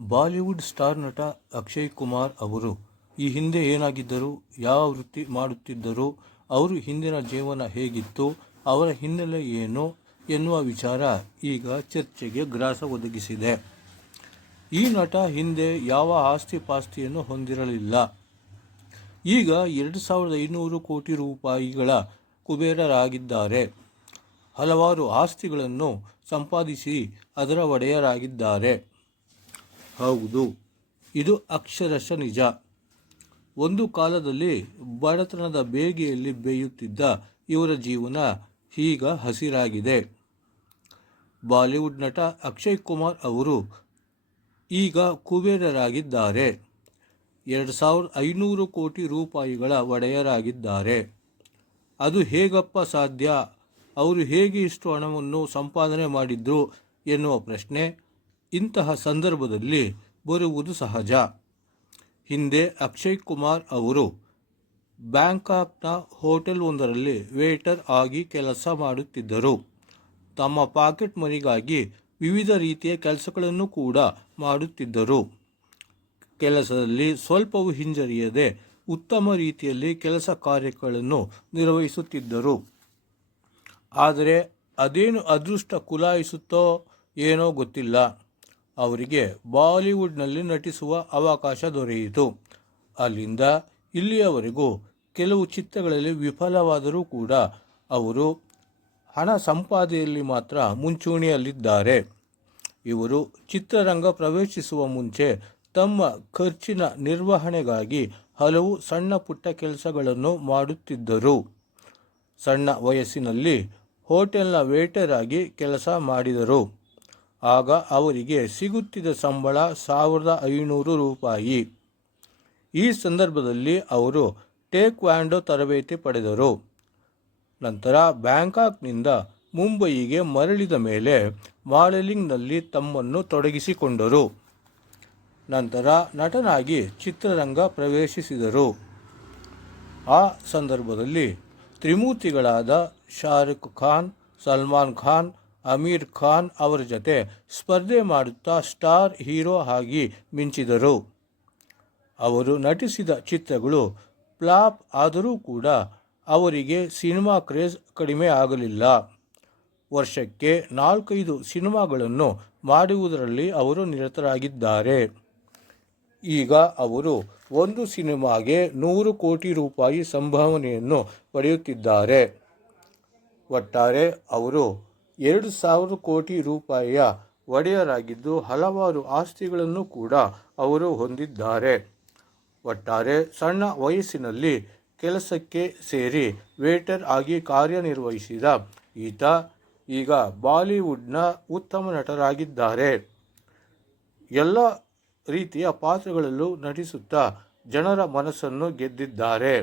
Bollywood star ನಟ ಅಕ್ಷಯ್ ಕುಮಾರ್ ಅವರು ಈ ಹಿಂದೆ ಏನಾಗಿದ್ದರು, ಯಾವ ವೃತ್ತಿ ಮಾಡುತ್ತಿದ್ದರು, ಅವರು ಹಿಂದಿನ ಜೀವನ ಹೇಗಿತ್ತು, ಅವರ ಹಿನ್ನೆಲೆ ಏನು ಎನ್ನುವ ವಿಚಾರ ಈಗ ಚರ್ಚೆಗೆ ಗ್ರಾಸ ಒದಗಿಸಿದೆ. ಈ ನಟ ಹಿಂದೆ ಯಾವ ಆಸ್ತಿ ಪಾಸ್ತಿಯನ್ನು ಹೊಂದಿರಲಿಲ್ಲ. ಈಗ 2500 ಕೋಟಿ ರೂಪಾಯಿಗಳ ಕುಬೇರರಾಗಿದ್ದಾರೆ. ಹಲವಾರು ಆಸ್ತಿಗಳನ್ನು ಸಂಪಾದಿಸಿ ಅದರ ಒಡೆಯರಾಗಿದ್ದಾರೆ. ಹೌದು, ಇದು ಅಕ್ಷರಶಃ ನಿಜ. ಒಂದು ಕಾಲದಲ್ಲಿ ಬಡತನದ ಬೇಗೆಯಲ್ಲಿ ಬೇಯುತ್ತಿದ್ದ ಇವರ ಜೀವನ ಈಗ ಹಸಿರಾಗಿದೆ. ಬಾಲಿವುಡ್ ನಟ ಅಕ್ಷಯ್ ಕುಮಾರ್ ಅವರು ಈಗ ಕುಬೇರರಾಗಿದ್ದಾರೆ. 2500 ಕೋಟಿ ರೂಪಾಯಿಗಳ ಒಡೆಯರಾಗಿದ್ದಾರೆ. ಅದು ಹೇಗಪ್ಪ ಸಾಧ್ಯ, ಅವರು ಹೇಗೆ ಇಷ್ಟು ಹಣವನ್ನು ಸಂಪಾದನೆ ಮಾಡಿದ್ರು ಎನ್ನುವ ಪ್ರಶ್ನೆ ಇಂತಹ ಸಂದರ್ಭದಲ್ಲಿ ಬರುವುದು ಸಹಜ. ಹಿಂದೆ ಅಕ್ಷಯ್ ಕುಮಾರ್ ಅವರು ಬ್ಯಾಂಕಾಕ್ನ ಹೋಟೆಲ್ ಒಂದರಲ್ಲಿ ವೇಟರ್ ಆಗಿ ಕೆಲಸ ಮಾಡುತ್ತಿದ್ದರು. ತಮ್ಮ ಪಾಕೆಟ್ ಮನಿಗಾಗಿ ವಿವಿಧ ರೀತಿಯ ಕೆಲಸಗಳನ್ನು ಕೂಡ ಮಾಡುತ್ತಿದ್ದರು. ಕೆಲಸದಲ್ಲಿ ಸ್ವಲ್ಪವೂ ಹಿಂಜರಿಯದೆ ಉತ್ತಮ ರೀತಿಯಲ್ಲಿ ಕೆಲಸ ಕಾರ್ಯಗಳನ್ನು ನಿರ್ವಹಿಸುತ್ತಿದ್ದರು. ಆದರೆ ಅದೇನು ಅದೃಷ್ಟ ಕುಲಾಯಿಸುತ್ತೋ ಏನೋ ಗೊತ್ತಿಲ್ಲ, ಅವರಿಗೆ ಬಾಲಿವುಡ್ನಲ್ಲಿ ನಟಿಸುವ ಅವಕಾಶ ದೊರೆಯಿತು. ಅಲ್ಲಿಂದ ಇಲ್ಲಿಯವರೆಗೂ ಕೆಲವು ಚಿತ್ರಗಳಲ್ಲಿ ವಿಫಲವಾದರೂ ಕೂಡ ಅವರು ಹಣ ಸಂಪಾದನೆಯಲ್ಲಿ ಮಾತ್ರ ಮುಂಚೂಣಿಯಲ್ಲಿದ್ದಾರೆ. ಇವರು ಚಿತ್ರರಂಗ ಪ್ರವೇಶಿಸುವ ಮುಂಚೆ ತಮ್ಮ ಖರ್ಚಿನ ನಿರ್ವಹಣೆಗಾಗಿ ಹಲವು ಸಣ್ಣ ಪುಟ್ಟ ಕೆಲಸಗಳನ್ನು ಮಾಡುತ್ತಿದ್ದರು. ಸಣ್ಣ ವಯಸ್ಸಿನಲ್ಲಿ ಹೋಟೆಲ್ನ ವೇಟರ್ ಆಗಿ ಕೆಲಸ ಮಾಡಿದರು. ಆಗ ಅವರಿಗೆ ಸಿಗುತ್ತಿದ್ದ ಸಂಬಳ 1500 ರೂಪಾಯಿ. ಈ ಸಂದರ್ಭದಲ್ಲಿ ಅವರು ಟೇಕ್ವಾಂಡೋ ತರಬೇತಿ ಪಡೆದರು. ನಂತರ ಬ್ಯಾಂಕಾಕ್ನಿಂದ ಮುಂಬಯಿಗೆ ಮರಳಿದ ಮೇಲೆ ಮಾಡೆಲಿಂಗ್ನಲ್ಲಿ ತಮ್ಮನ್ನು ತೊಡಗಿಸಿಕೊಂಡರು. ನಂತರ ನಟನಾಗಿ ಚಿತ್ರರಂಗ ಪ್ರವೇಶಿಸಿದರು. ಆ ಸಂದರ್ಭದಲ್ಲಿ ತ್ರಿಮೂರ್ತಿಗಳಾದ ಶಾರುಖ್ ಖಾನ್, ಸಲ್ಮಾನ್ ಖಾನ್, ಅಮೀರ್ ಖಾನ್ ಅವರ ಜೊತೆ ಸ್ಪರ್ಧೆ ಮಾಡುತ್ತಾ ಸ್ಟಾರ್ ಹೀರೋ ಆಗಿ ಮಿಂಚಿದರು. ಅವರು ನಟಿಸಿದ ಚಿತ್ರಗಳು ಫ್ಲಾಪ್ ಆದರೂ ಕೂಡ ಅವರಿಗೆ ಸಿನಿಮಾ ಕ್ರೇಜ್ ಕಡಿಮೆ ಆಗಲಿಲ್ಲ. ವರ್ಷಕ್ಕೆ 4-5 ಸಿನಿಮಾಗಳನ್ನು ಮಾಡುವುದರಲ್ಲಿ ಅವರು ನಿರತರಾಗಿದ್ದಾರೆ. ಈಗ ಅವರು ಒಂದು ಸಿನಿಮಾಗೆ 100 ಕೋಟಿ ರೂಪಾಯಿ ಸಂಭಾವನೆಯನ್ನು ಪಡೆಯುತ್ತಿದ್ದಾರೆ. ಒಟ್ಟಾರೆ ಅವರು 2000 ಕೋಟಿ ರೂಪಾಯಿಯ ಒಡೆಯರಾಗಿದ್ದು ಹಲವಾರು ಆಸ್ತಿಗಳನ್ನು ಕೂಡ ಅವರು ಹೊಂದಿದ್ದಾರೆ. ಒಟ್ಟಾರೆ ಸಣ್ಣ ವಯಸ್ಸಿನಲ್ಲಿ ಕೆಲಸಕ್ಕೆ ಸೇರಿ ವೇಟರ್ ಆಗಿ ಕಾರ್ಯನಿರ್ವಹಿಸಿದ ಈತ ಈಗ ಬಾಲಿವುಡ್ನ ಉತ್ತಮ ನಟರಾಗಿದ್ದಾರೆ. ಎಲ್ಲ ರೀತಿಯ ಪಾತ್ರಗಳಲ್ಲೂ ನಟಿಸುತ್ತಾ ಜನರ ಮನಸ್ಸನ್ನು ಗೆದ್ದಿದ್ದಾರೆ.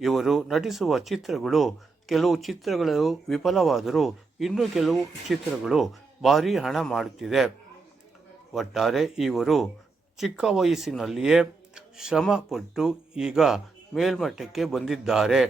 ಇವರು ನಟಿಸುವ ಚಿತ್ರಗಳು, ಕೆಲವು ಚಿತ್ರಗಳು ವಿಫಲವಾದರೂ ಇನ್ನು ಕೆಲವು ಚಿತ್ರಗಳು ಭಾರೀ ಹಣ ಮಾಡುತ್ತಿದೆ. ಒಟ್ಟಾರೆ ಇವರು ಚಿಕ್ಕ ವಯಸ್ಸಿನಲ್ಲಿಯೇ ಶ್ರಮಪಟ್ಟು ಈಗ ಮೇಲ್ಮಟ್ಟಕ್ಕೆ ಬಂದಿದ್ದಾರೆ.